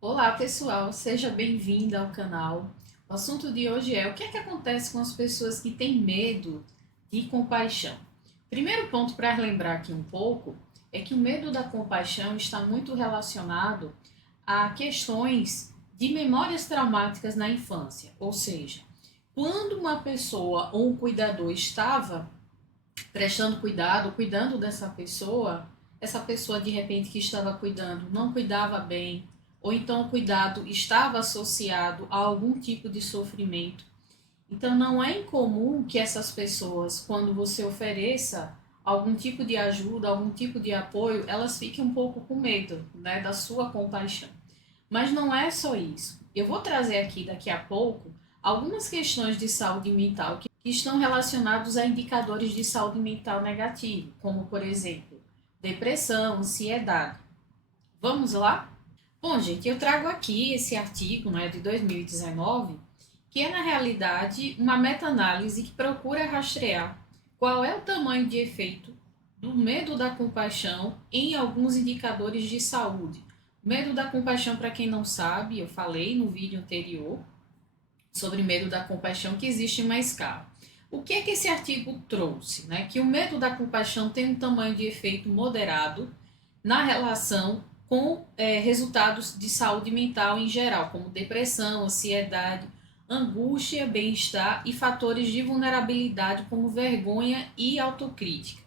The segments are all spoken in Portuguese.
Olá pessoal, seja bem-vinda ao canal. O assunto de hoje é o que é que acontece com as pessoas que têm medo de compaixão. Primeiro ponto para lembrar aqui um pouco é que o medo da compaixão está muito relacionado a questões de memórias traumáticas na infância, ou seja, quando uma pessoa ou um cuidador estava prestando cuidado, cuidando dessa pessoa, essa pessoa de repente que estava cuidando não cuidava bem, ou então o cuidado estava associado a algum tipo de sofrimento. Então não é incomum que essas pessoas, quando você ofereça algum tipo de ajuda, algum tipo de apoio, elas fiquem um pouco com medo, né, da sua compaixão. Mas não é só isso. Eu vou trazer aqui daqui a pouco algumas questões de saúde mental que estão relacionados a indicadores de saúde mental negativo, como por exemplo, depressão, ansiedade. Vamos lá? Bom, gente, eu trago aqui esse artigo, né, de 2019, que é na realidade uma meta-análise que procura rastrear qual é o tamanho de efeito do medo da compaixão em alguns indicadores de saúde. Medo da compaixão, para quem não sabe, eu falei no vídeo anterior sobre medo da compaixão que existe em uma escala. O que é que esse artigo trouxe? Né? Que o medo da compaixão tem um tamanho de efeito moderado na relação com resultados de saúde mental em geral, como depressão, ansiedade, angústia, bem-estar e fatores de vulnerabilidade como vergonha e autocrítica.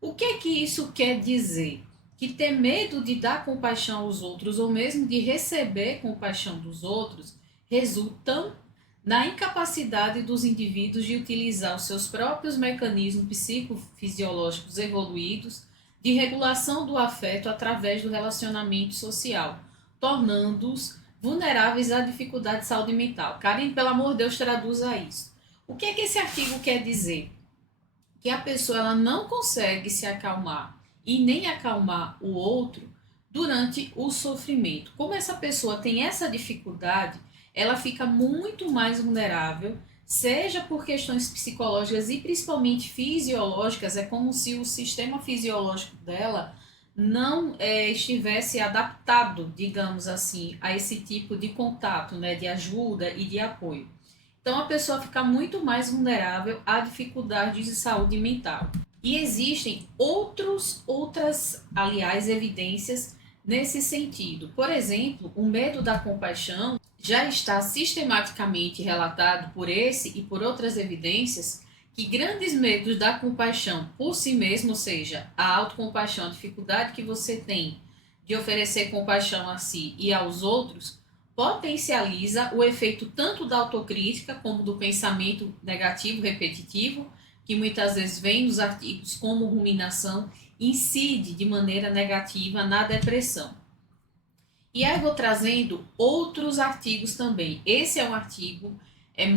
O que é que isso quer dizer? Que ter medo de dar compaixão aos outros ou mesmo de receber compaixão dos outros resultam na incapacidade dos indivíduos de utilizar os seus próprios mecanismos psicofisiológicos evoluídos de regulação do afeto através do relacionamento social, tornando-os vulneráveis à dificuldade de saúde mental. Karen, pelo amor de Deus, traduza isso. O que é que esse artigo quer dizer? Que a pessoa ela não consegue se acalmar e nem acalmar o outro durante o sofrimento. Como essa pessoa tem essa dificuldade, ela fica muito mais vulnerável, seja por questões psicológicas e principalmente fisiológicas, é como se o sistema fisiológico dela não estivesse adaptado, digamos assim, a esse tipo de contato, né, de ajuda e de apoio. Então a pessoa fica muito mais vulnerável a dificuldades de saúde mental. E existem aliás, evidências nesse sentido. Por exemplo, o medo da compaixão já está sistematicamente relatado por esse e por outras evidências que grandes medos da compaixão por si mesmo, ou seja, a autocompaixão, a dificuldade que você tem de oferecer compaixão a si e aos outros, potencializa o efeito tanto da autocrítica como do pensamento negativo repetitivo, que muitas vezes vem nos artigos como ruminação, incide de maneira negativa na depressão. E aí eu vou trazendo outros artigos também. Esse é um artigo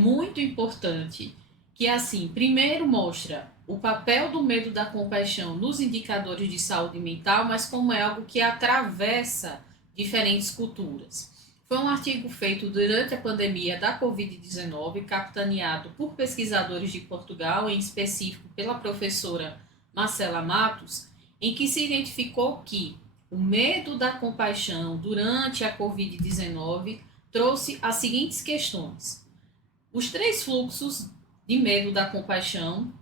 muito importante, que assim, primeiro mostra o papel do medo da compaixão nos indicadores de saúde mental, mas como é algo que atravessa diferentes culturas. Foi um artigo feito durante a pandemia da Covid-19, capitaneado por pesquisadores de Portugal, em específico pela professora Marcela Matos, em que se identificou que o medo da compaixão durante a Covid-19 trouxe as seguintes questões. Os três fluxos de medo da compaixão,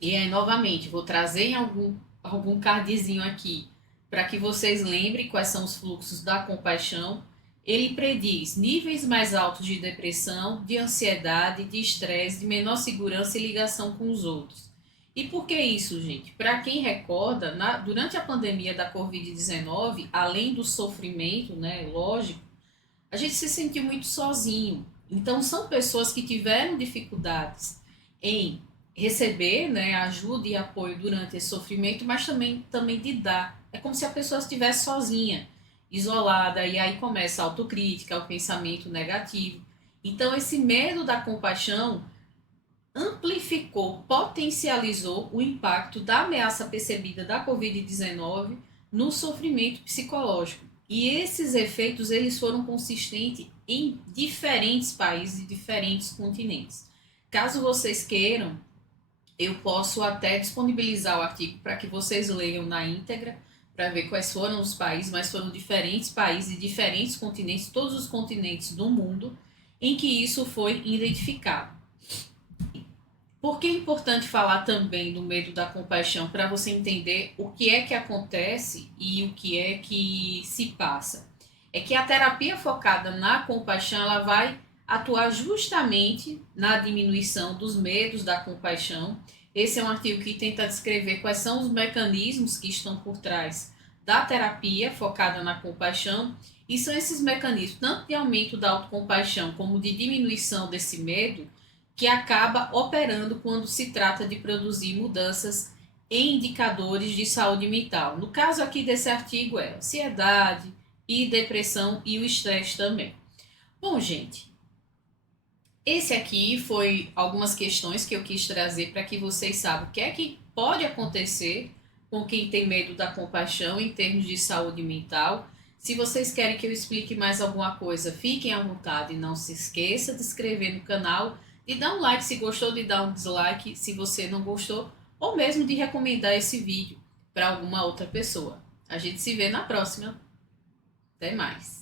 e aí, novamente, vou trazer em algum cardzinho aqui para que vocês lembrem quais são os fluxos da compaixão. Ele prediz níveis mais altos de depressão, de ansiedade, de estresse, de menor segurança e ligação com os outros. E por que isso, gente? Para quem recorda, durante a pandemia da Covid-19, além do sofrimento, né, lógico, a gente se sentiu muito sozinho. Então, são pessoas que tiveram dificuldades em receber, né, ajuda e apoio durante esse sofrimento, mas também de dar. É como se a pessoa estivesse sozinha, isolada, e aí começa a autocrítica, o pensamento negativo. Então, esse medo da compaixão amplificou, potencializou o impacto da ameaça percebida da Covid-19 no sofrimento psicológico. E esses efeitos eles foram consistentes em diferentes países e diferentes continentes. Caso vocês queiram, eu posso até disponibilizar o artigo para que vocês leiam na íntegra, para ver quais foram os países, mas foram diferentes países e diferentes continentes, todos os continentes do mundo, em que isso foi identificado. Por que é importante falar também do medo da compaixão? Para você entender o que é que acontece e o que é que se passa. É que a terapia focada na compaixão, ela vai atuar justamente na diminuição dos medos da compaixão. Esse é um artigo que tenta descrever quais são os mecanismos que estão por trás da terapia focada na compaixão, e são esses mecanismos, tanto de aumento da autocompaixão como de diminuição desse medo, que acaba operando quando se trata de produzir mudanças em indicadores de saúde mental. No caso aqui desse artigo é ansiedade e depressão e o estresse também. Bom, gente, esse aqui foi algumas questões que eu quis trazer para que vocês saibam o que é que pode acontecer com quem tem medo da compaixão em termos de saúde mental. Se vocês querem que eu explique mais alguma coisa, fiquem à vontade e não se esqueça de se inscrever no canal, de dar um like se gostou, de dar um dislike se você não gostou, ou mesmo de recomendar esse vídeo para alguma outra pessoa. A gente se vê na próxima. Até mais!